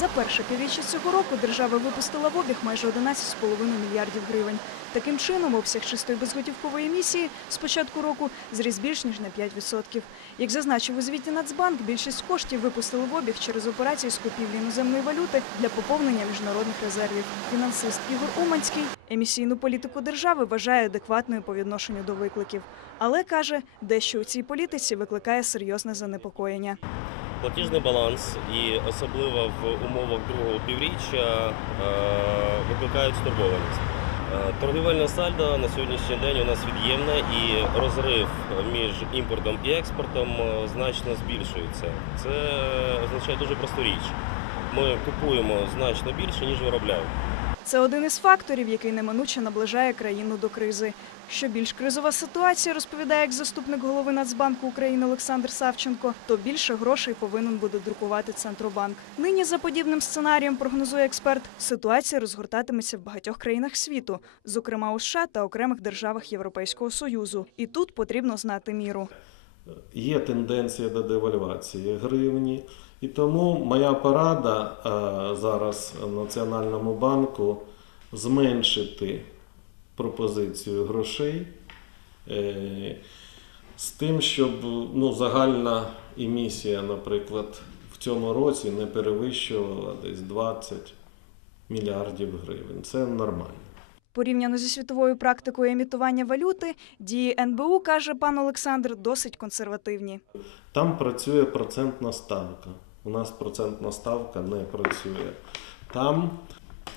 За перше півріччя цього року держава випустила в обіг майже 11,5 мільярдів гривень. Таким чином, обсяг чистої безготівкової емісії з початку року зріс більш ніж на 5%. Як зазначив у звіті Нацбанк, більшість коштів випустили в обіг через операції з купівлі іноземної валюти для поповнення міжнародних резервів. Фінансист Ігор Уманський емісійну політику держави вважає адекватною по відношенню до викликів, але каже, дещо у цій політиці викликає серйозне занепокоєння. Платіжний баланс і особливо в умовах другого півріччя е, викликають стурбованість. Е, Торгівельне сальдо на сьогоднішній день у нас від'ємне і розрив між імпортом і експортом е, значно збільшується. Це означає дуже просту річ. Ми купуємо значно більше, ніж виробляємо. Це один із факторів, який неминуче наближає країну до кризи. Що більш кризова ситуація, розповідає як заступник голови Нацбанку України Олександр Савченко, то більше грошей повинен буде друкувати Центробанк. Нині за подібним сценарієм, прогнозує експерт, ситуація розгортатиметься в багатьох країнах світу, зокрема у США та окремих державах Європейського союзу. І тут потрібно знати міру. Є тенденція до девальвації гривні, і тому моя порада е, зараз Національному банку зменшити пропозицію грошей е, з тим, щоб ну, загальна емісія, наприклад, в цьому році не перевищувала десь 20 мільярдів гривень. Це нормально. Порівняно зі світовою практикою емітування валюти, дії НБУ, каже пан Олександр, досить консервативні. Там працює процентна ставка. У нас процентна ставка не працює. Там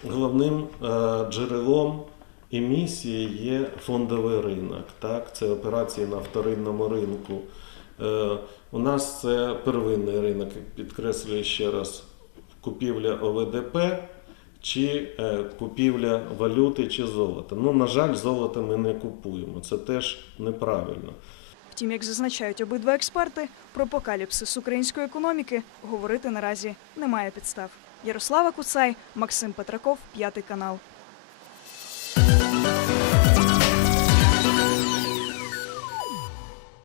головним е, джерелом емісії є фондовий ринок. Так? Це операції на вторинному ринку. Е, у нас це первинний ринок, підкреслюю ще раз, купівля ОВДП чи е, купівля валюти чи золота. Ну, на жаль, золото ми не купуємо. Це теж неправильно. Втім, як зазначають обидва експерти, про апокаліпсис української економіки говорити наразі немає підстав. Ярослава Куцай, Максим Петраков, п'ятий канал.